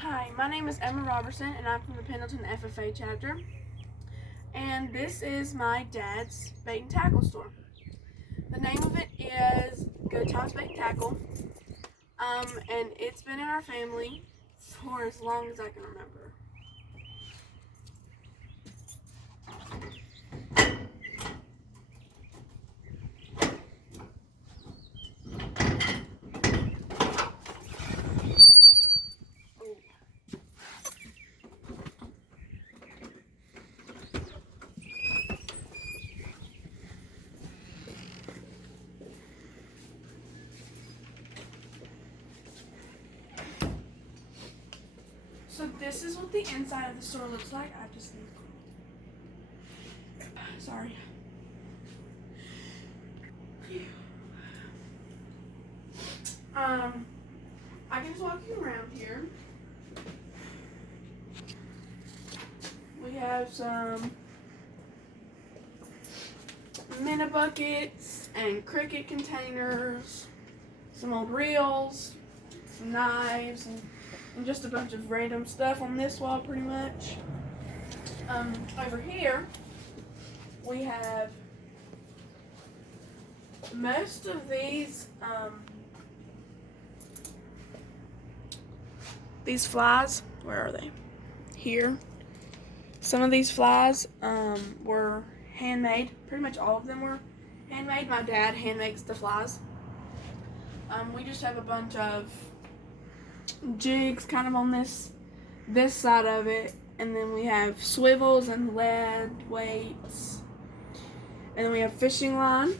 Hi, my name is Emma Robertson, and I'm from the Pendleton FFA chapter. And this is my dad's bait and tackle store. The name of it is Good Times Bait and Tackle, and it's been in our family for as long as I can remember. So this is what the inside of the store looks like. I just need. Sorry. I can just walk you around here. We have some minute buckets and cricket containers, some old reels, some knives, and just a bunch of random stuff on this wall pretty much. Over here, we have most of these flies. Where are they? Here. Some of these flies were handmade. Pretty much all of them were handmade. My dad hand makes the flies. We just have a bunch of jigs kind of on this side of it, and then we have swivels and lead weights, and then we have fishing line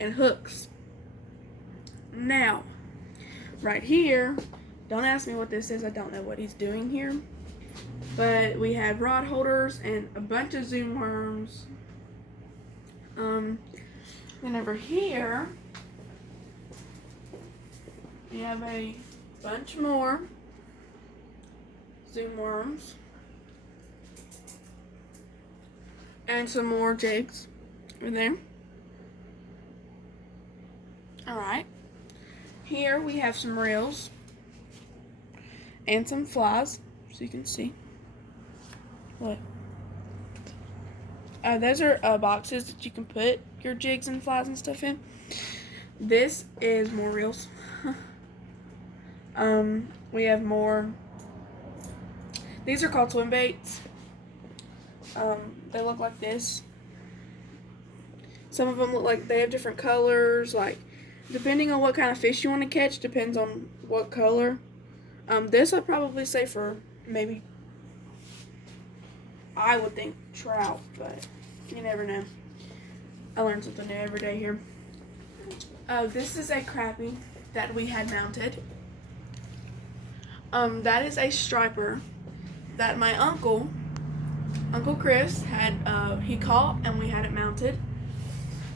and hooks. Now, right here, don't ask me what this is. I don't know what he's doing here. But we have rod holders and a bunch of zoom worms. Then over here, we have a bunch more zoom worms and some more jigs over there. Alright. Here we have some reels and some flies, so you can see. What? Those are boxes that you can put your jigs and flies and stuff in. This is more reels. We have more. These are called swim baits. They look like this. Some of them look like they have different colors. Like, depending on what kind of fish you want to catch, depends on what color. This I'd probably say for maybe, I would think trout, but you never know. I learn something new every day here. This is a crappie that we had mounted. That is a striper that my Uncle Chris had, he caught, and we had it mounted.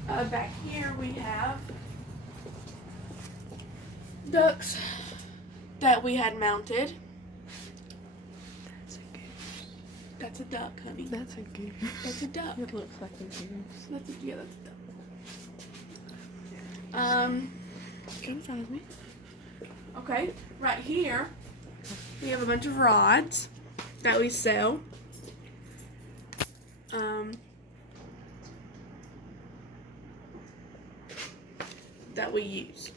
Back here we have ducks that we had mounted. That's a duck, honey. That's a goose. That's a duck. It looks like a goose. That's a duck. Get in front of me. Okay, right here we have a bunch of rods that we sell. That we use.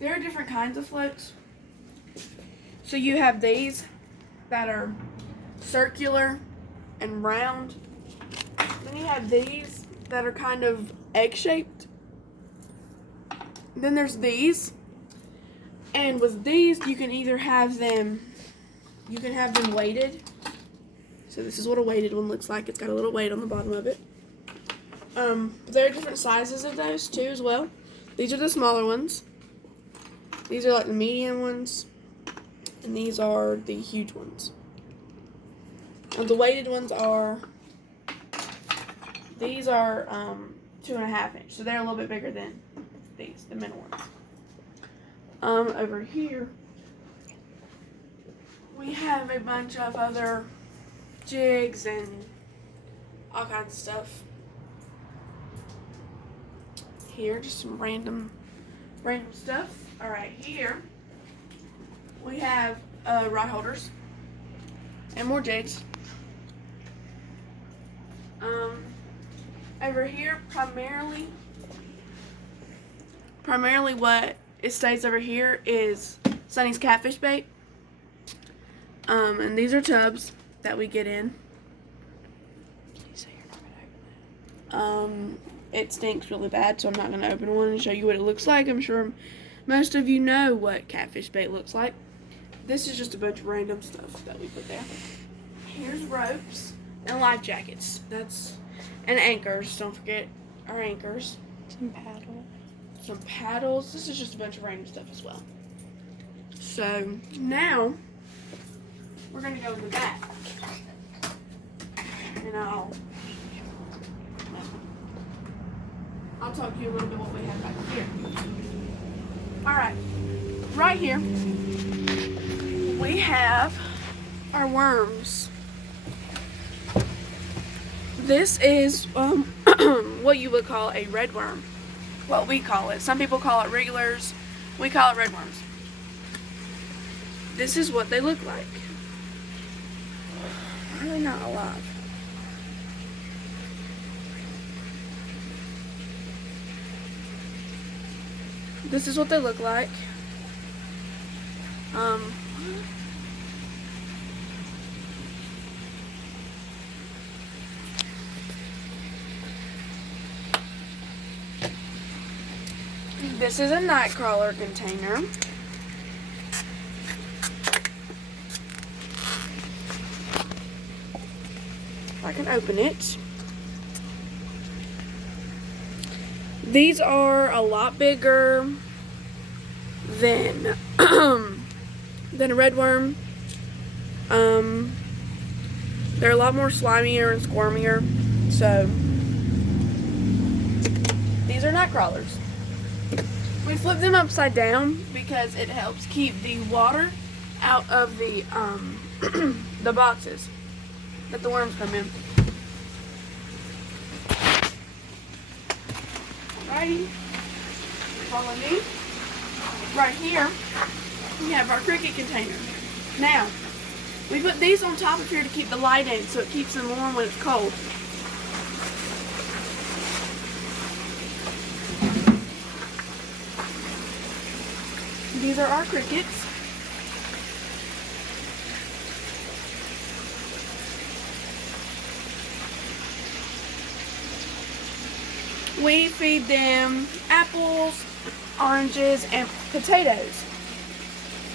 There are different kinds of floats. So you have these that are circular and round. Then you have these that are kind of egg-shaped. Then there's these. And with these, you can either have them, weighted. So this is what a weighted one looks like. It's got a little weight on the bottom of it. There are different sizes of those too as well. These are the smaller ones. These are like the medium ones. And these are the huge ones. And the weighted ones are, these are 2.5 inch. So they're a little bit bigger than these, the middle ones. Over here, we have a bunch of other jigs and all kinds of stuff. Here, just some random random stuff. All right, here we have rod holders and more jigs. Over here, primarily what it stays over here is Sunny's catfish bait. And these are tubs that we get in. Please say you're not gonna open it. It stinks really bad, so I'm not gonna open one and show you what it looks like. I'm sure most of you know what catfish bait looks like. This is just a bunch of random stuff that we put there. Here's ropes and life jackets. And anchors. Don't forget our anchors. Some paddles. This is just a bunch of random stuff as well. So now we're gonna go in the back, and I'll talk to you a little bit what we have back here. All right, right here we have our worms. This is what you would call a red worm. What we call it. Some people call it regulars. We call it red worms. This is what they look like. Really not alive. This is what they look like. This is a nightcrawler container. I can open it. These are a lot bigger than than a red worm. They're a lot more slimier and squirmier. So these are night crawlers. We flip them upside down because it helps keep the water out of the the boxes that the worms come in. Alrighty, follow me. Right here, we have our cricket container. Now, we put these on top of here to keep the light in, so it keeps them warm when it's cold. These are our crickets. We feed them apples, oranges, and potatoes.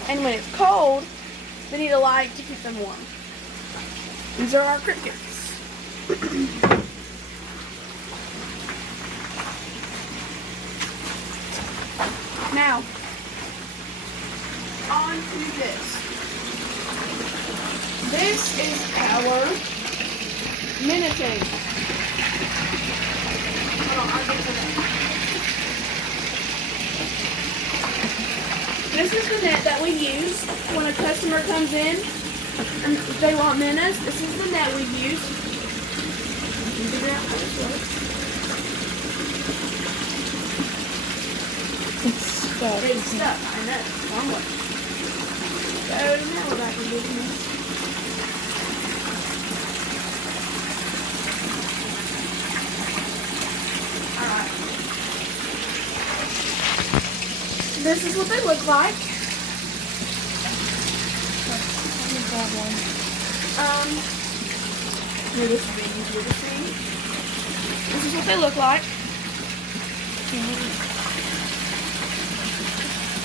And when it's cold, they need a light to keep them warm. These are our crickets. Now, on to this. This is our minute tank. Hold on, I'll get to that. This is the net that we use when a customer comes in and they want minnows. This is the net we use. Big stuff, I know. Long way. So now we're back in business. Alright. This is what they look like. Here, this would be easier to see. This is what they look like.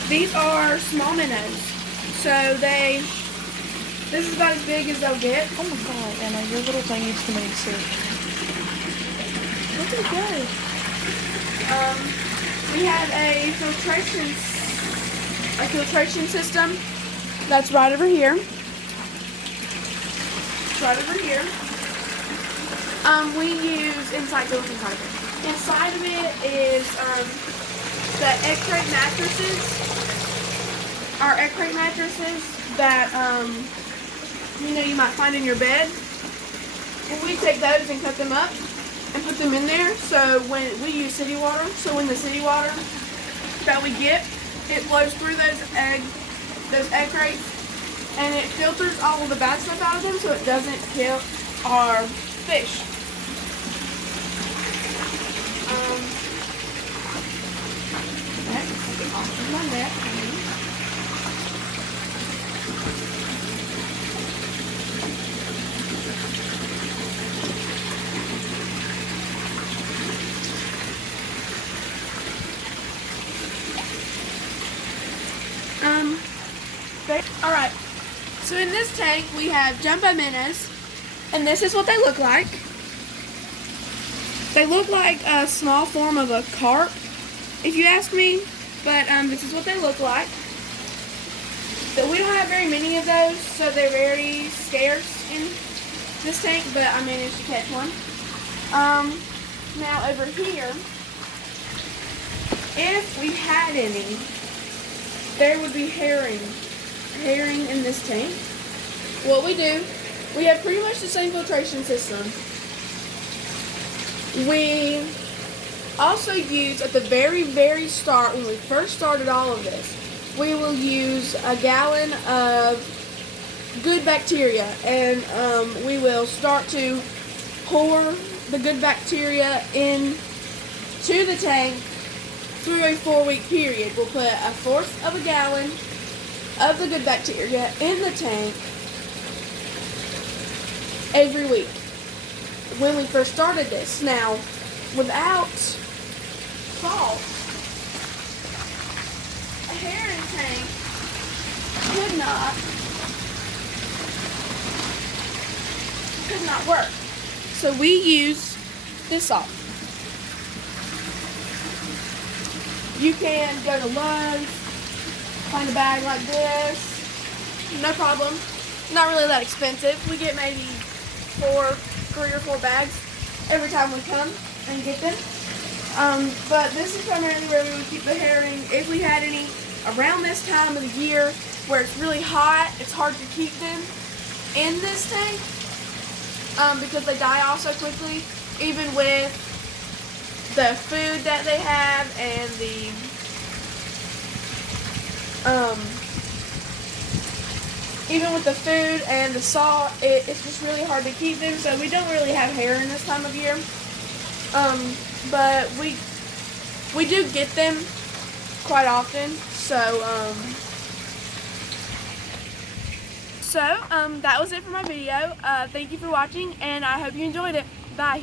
These are small minnows. So this is about as big as they'll get. Oh my god, Emma, your little thing needs to make soup. Look at it go. We have a filtration system that's right over here. Right over here. We use inside of it. Inside of it is the egg crate mattresses. Our egg crate mattresses that you might find in your bed. Well, we take those and cut them up and put them in there. So when we use city water, so when the city water that we get, it flows through those egg crates, and it filters all of the bad stuff out of them so it doesn't kill our fish. Next, get off of my net. Alright, so in this tank we have jumbo minnows, and this is what they look like. They look like a small form of a carp, if you ask me, but this is what they look like. But we don't have very many of those, so they're very scarce in this tank, but I managed to catch one. Now over here, if we had any, there would be herring in this tank. What we do, we have pretty much the same filtration system. We also use at the very, very start, when we first started all of this, we will use a gallon of good bacteria, and we will start to pour the good bacteria into the tank through a 4-week period. We'll put 1/4 of a gallon of the good bacteria in the tank every week when we first started this. Now, without salt, a herring tank could not work. So we use this salt. You can go to Lowe's, find a bag like this, no problem. Not really that expensive. We get maybe 3 or 4 bags every time we come and get them. But this is primarily where we would keep the herring if we had any around this time of the year where it's really hot. It's hard to keep them in this tank because they die off so quickly, even with the food that they have and the even with the food and the salt, it's just really hard to keep them. So we don't really have herring this time of year, but we do get them quite often. So that was it for my video. Thank you for watching, and I hope you enjoyed it. Bye.